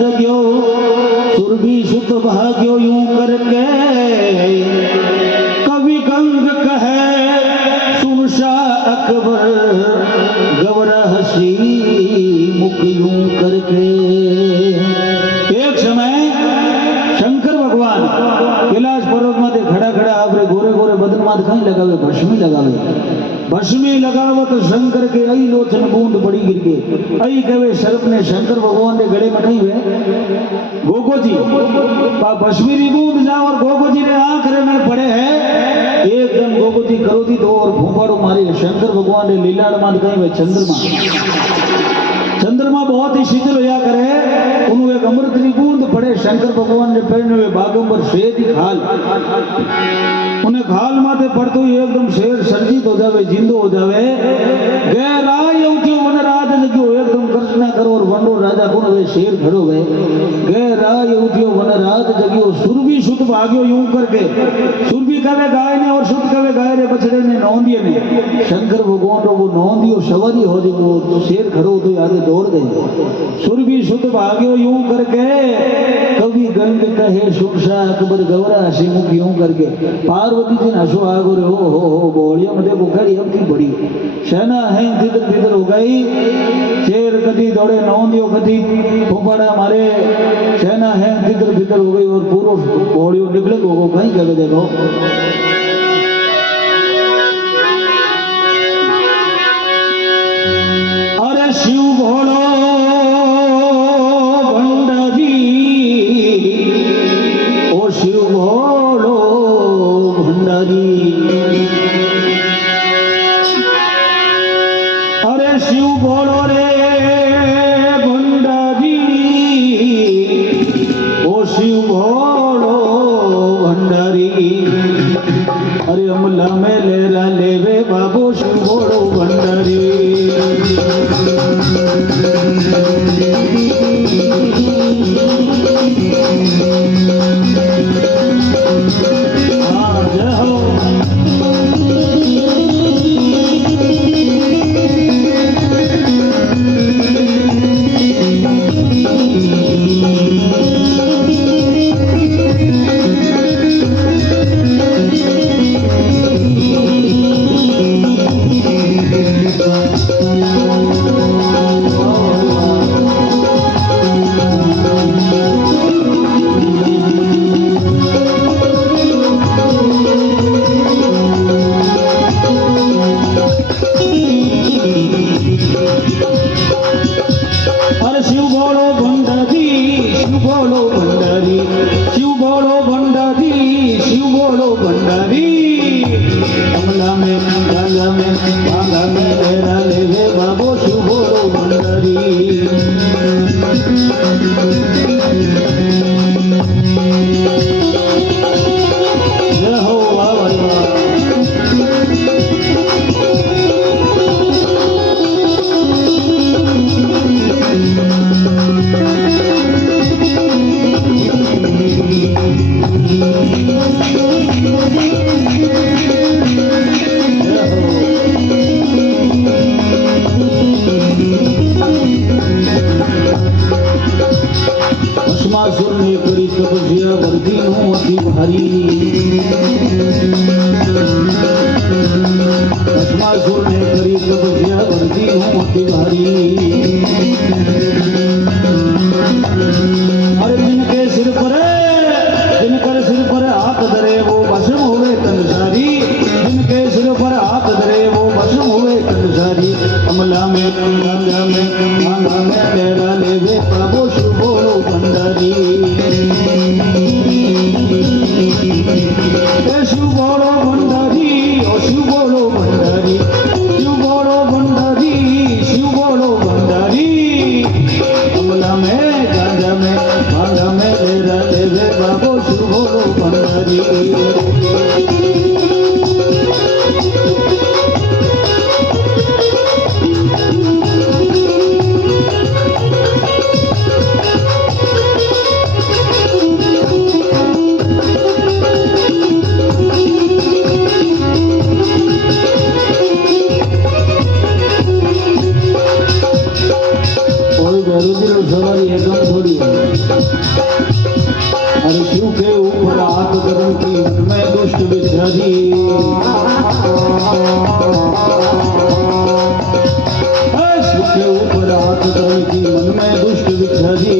जग्यो सुरभि सुत भाग्यो यूं करके कवि गंग कहे सुनशा अकबर गवरा हसी मुख यूं करके। एक समय शंकर भगवान कैलाश पर्वत माथे खड़ा खड़ा आपरे गोरे गोरे बदन माथे कहीं लगावे भस्मी लगावे तो शंकर के आई लोचन बूंद पड़ी गिर के आई कहे सर्प ने शंकर भगवान के गले में नहीं हुए गोगो जी भस्मी बूंद जा और गोगो जी ने आंखरे में पड़े हैं एकदम गोगो जी करो दी दो और फूफाड़ो मारे शंकर भगवान ने लीलाड़ माथ कहीं हुए चंद्रमा बहुत ही शीतल होया करे उन्होंने एक अमृत की बूंद पड़े शंकर भगवान ने पहने हुए बागंबर श्वेत ही खाल उन्हें खाल माथे पड़तो ही एकदम शेर सर्जित हो जावे जिंदो हो जावे गहराई उठ्यो वन राज जग्यो एकदम गर्जना करो और वंडो राजा कौन वे शेर खड़ो गए गहराई उठ्यो वन राज जग्यो सुरभि सुत भाग्यो यूं करके सुरभि कवे गाय ने और सुत कवे गाय रे बछड़े ने नौंदिए ने शंकर भगवान रो वो नौंदियो सवारी हो जो वो शेर खड़ो तो आगे दौड़ गए सुरभि सुत भाग्यो यूं करके कवि गंग कहे सुरसा अकबर गवरा हसी मुख यूं करके पार्वती जी हसो आगो रे हो बोलिया मधे बुखारी अब की बड़ी सेना है तितर तितर हो गई शेर कदी दौड़े नौंदियो कदी फुफड़ा मारे सेना है तितर तितर हो गई और पूरो बोलियो निकले को कहीं कहे देखो अरे शिव भोलो भंडारी ओ शिव भोलो भंडारी अरे शिव भोलो रे भंडारी ओ शिव भोलो भंडारी अरे अमला में लेरा लेवे बाबू शिव भोलो भंडारी जी शिव के ऊपर हाथ धर की मन में दुष्ट विच्छा जी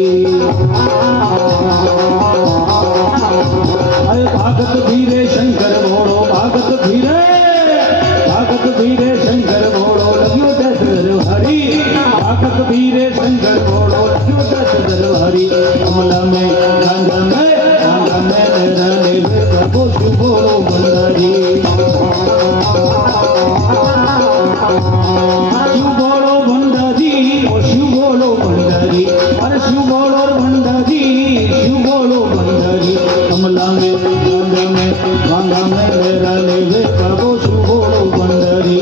अरे भागत धीरे शंकर भोड़ो भागत धीरे शंकर भोड़ो लग्यो दशर हरि भागत धीरे शंकर भोड़ो लग्यो दशर हरि कमला में गंगा में मेरा लेवे प्रभु शिव भोड़ो बंधारी शिव भोड़ो भंडारी ओ शिव भोड़ो भंडारी अरे शिव भोड़ो भंडारी शिव भोड़ो भंडारी कमला में गंगा में मेरा लेवे प्रभु शिव भोड़ो भंडारी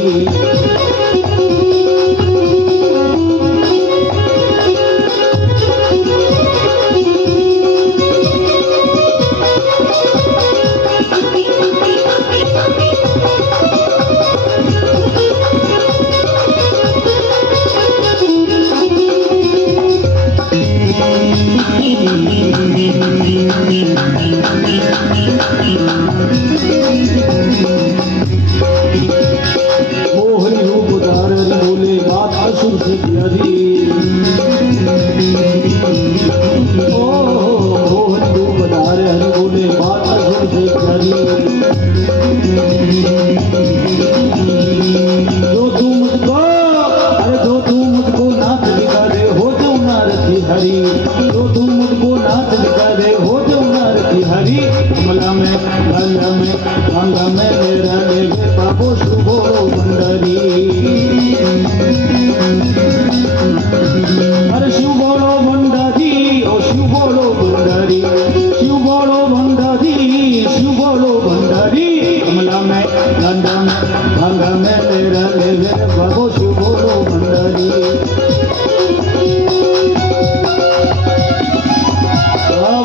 मोहनी रूप धारण बोले बात असुर से किया दी ओ मोहनी रूप धारण बोले बात असुर से किया दी जो तू मुझको नाथ दिखा दे हो जाऊं नारथी हरि जो तू मुझको नाथ दिखा दे हो जाऊं नारथी हरि कमला में गंगा में मेरा लेवे बाबो शिव भोड़ो भंडारी अरे शिव भोड़ो भंडारी ओ शिव भोड़ो भंडारी शिव भोड़ो भंडारी शिव भोड़ो भंडारी कमला में गंगा में मेरा लेवे बाबो शिव भोड़ो भंडारी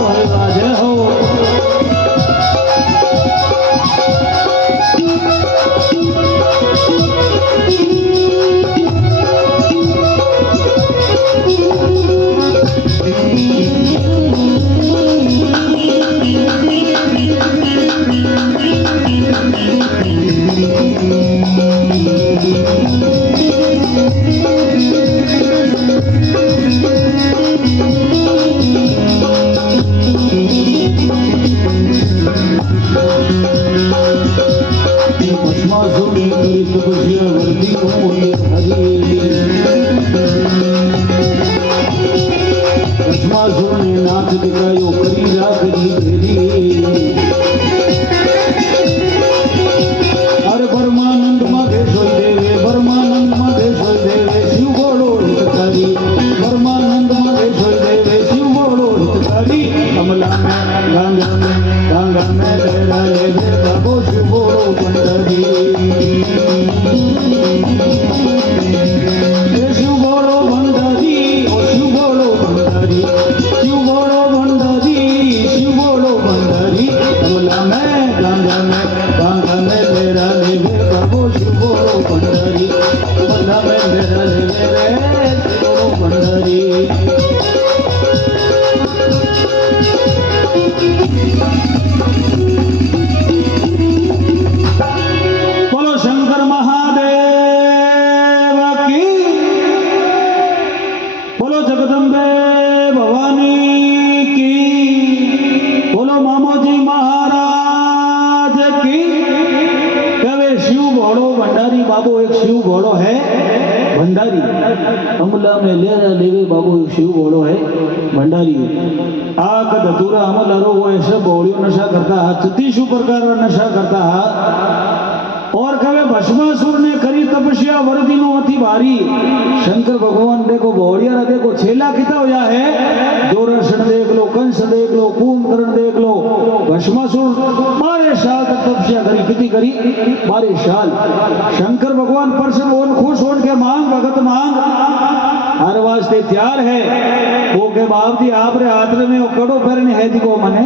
भाई राजे हो नाथ दिखायो करी राखी अरे परमानंद माधेश्वर देवे शिव भोड़ो हितकारी परमानंद माधेश्वर देवे शिव भोड़ो हितकारी कमला में गंगा में मेरा लेवे बाबो शिव भोड़ो भंडारी शिव भोड़ो भंडारी ओ शिव भोड़ो भंडारी शिव भोड़ो भंडारी शिव भोड़ो भंडारी कमला में गंगा में मेरा लेवे बाबो शिव भोड़ो भंडारी कमला में मेरा लेवे शिव भोड़ो भंडारी बोलो शंकर महादेव की बोलो जगदम्बे भवानी की बोलो मामोजी महाराज की कहे शिव भोड़ो भंडारी बाबू एक शिव भोड़ो है भंडारी अमला में लेवे बाबू एक शिव भोड़ो है भंडारी आक धतूरा अमलारो वो ऐसा भोड़ियो नशा करता है 36 प्रकार का नशा करता है और कहे भस्मासुर ने करी तपस्या वरदिनो अति भारी शंकर भगवान देखो भोड़िया देखो छेला किता होया है दोरसन देख लो कंस देख लो कुंभकर्ण देख लो भस्मासुर 12 साल तक तपस्या करी कितनी करी 12 साल शंकर भगवान प्रसन्न होन खुश होन के मांग भगत मांग हर वास्ते तैयार है वो के बाप जी आप रे हाथ में वो कड़ो करने है को मने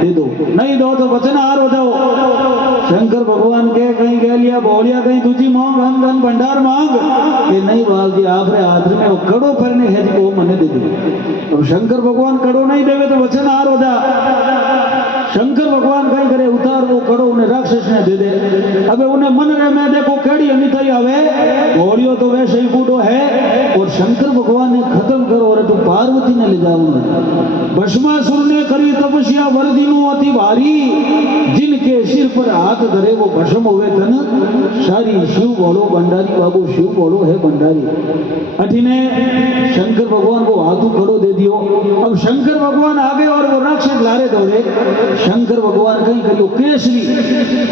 दे दो नहीं दो तो वचन हार हो जाओ शंकर भगवान के कहीं कह लिया बोलिया कहीं दूजी मांग धन भंडार मांग कि नहीं बाप जी आप रे हाथ में वो कड़ो करने है को मने दे दो और शंकर भगवान कड़ो नहीं देवे तो वचन हार हो जा शंकर भगवान कहीं करे उतार वो करो उन्हें राक्षस ने दे दे। अबे उन्हें मन रहे मैं देखो केड़ी अनिताई आवे घोड़ियों तो वैसे ही बूढ़ो है और शंकर भगवान ने खत्म करो और तू पार्वती ने ले जाओ। भस्मासुर ने करी तपस्या वर्दिनो अति भारी जिनके सिर पर हाथ धरे वो भस्म होवे तन सारी। शिव बोलो भंडारी बाबू शिव बोलो है भंडारी। अठीने शंकर भगवान को हाथू खड़ो दे दियो। अब शंकर भगवान आगे और वो राक्षस लारे दौड़े। शंकर भगवान कहीं करियो केसरी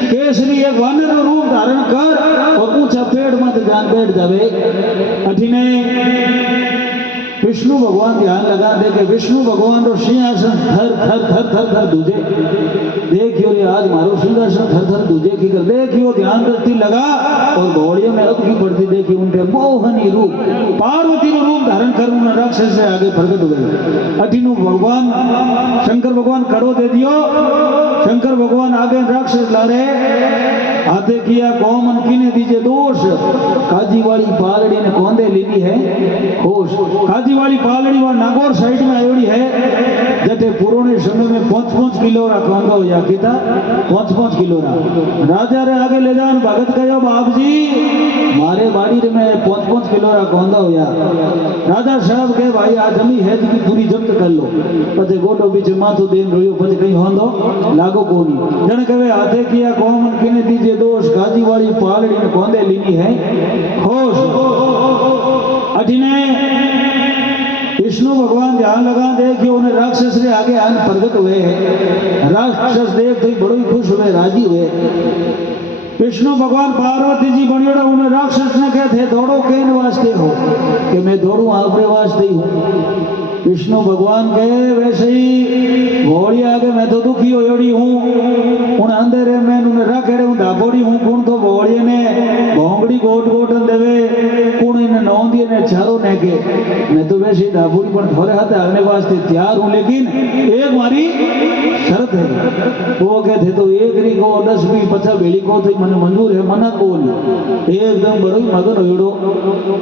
केसरी एक वानर रूप धारण कर और ऊंचा पेड़ मत जान बैठ जावे। अठीने विष्णु भगवान ध्यान लगा दे के विष्णु भगवान रो सिंहासन थर थर थर थर थर दूजे। देखियो रे आज मारो सिंहासन थर थर दूजे की कर देखियो ध्यान दृष्टि लगा और घोड़ियों में अब की पड़ती देखी उनके मोहनी रूप पार्वती रो रूप धारण कर उन राक्षस से आगे प्रकट हुए। अठीनु भगवान शंकर भगवान करो दे दियो। शंकर भगवान आगे राक्षस ला रहे हाथे किया कौमन किने दीजे दोष। काजी वाली पालड़ी ने कौंदे लीनी है होश। काजी वाली पालड़ी वहां नागौर साइड में आयोड़ी है जटे पुराने समय में 5-5 किलो रा कौंदो या किता 5-5 किलो रा राजा रे आगे ले जान भगत कहो बाप जी मारे बाड़ी रे में 5-5 किलो रा कौंदा होया। राजा साहब के भाई आ जमी है जी पूरी जब्त कर लो पते गोडो बीच माथो देन रोयो पते कहीं होंदो लागो कोनी जण कहे हाथे किया कौमन किने दीजे दोष। काजी वाली पालड़ी ने कौंदे लीनी है होश। अठीने विष्णु भगवान ध्यान लगा देखियो उन्हें राक्षस रे आगे आन प्रगट हुए हैं। राक्षस देख तो बड़ो ही खुश हुए राजी हुए। विष्णु भगवान पार्वती जी बनियोड़ा उन्हें राक्षस ने कहते दौड़ो केन वास्ते हो कि मैं दौड़ू आपरे वास्ते ही हूँ। विष्णु भगवान कहे वैसे ही घोड़ी आगे मैं तो दुखी होड़ी हूँ उन अंधेरे में उन्हें रखेड़े हूँ धापोड़ी हूँ कौन तो घोड़ी ने भोंगड़ी गोट गोटन देवे कौन इन्हें नौंदी ने चारों ने के मैं तो वैसे ही धापोड़ी पर थोड़े हाथ आने वास्ते तैयार हूँ लेकिन एक मारी शर्त है। वो कहते तो एक री को 10-20-50 बेली को तो मन मंजूर है मना को नहीं एकदम बड़ो मगन होड़ो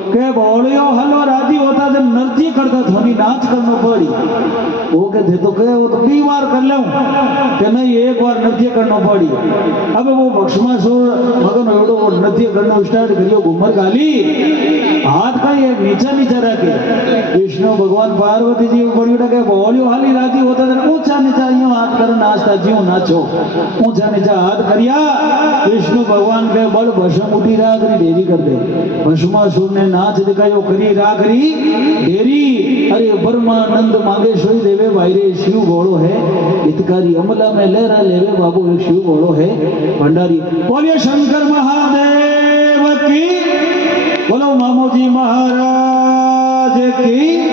के घोड़ियों हलो राजी होता जब नर्जी करता थोड़ी नाच करना पड़ी। वो कहते तो कहे वो तो 2 बार कर लूं कि नहीं एक बार नृत्य करना पड़ी। अब वो भस्मासुर मगन होड़ो वो नृत्य करना स्टार्ट करियो घूमर गाली हाथ का ये नीचा नीचा रखे। विष्णु भगवान पार्वती जी बड़ी के बोलियो हाली राजी होता था ऊंचा नीचा यूं हाथ कर नाचता जीव नाचो ऊंचा नीचा हाथ करिया। विष्णु भगवान के बल भस्म उठी राखरी ढेरी कर दे। भस्मासुर ने नाच दिखायो करी राखरी ढेरी। अरे ब्रह्मानंद मांगे सोई देवे वायरे शिव घोड़ो है हितकारी अमला में लहरा लेवे बाबू एक शिव घोड़ो है भंडारी। बोलिए शंकर महादेव की बोलो मामू जी महाराज की।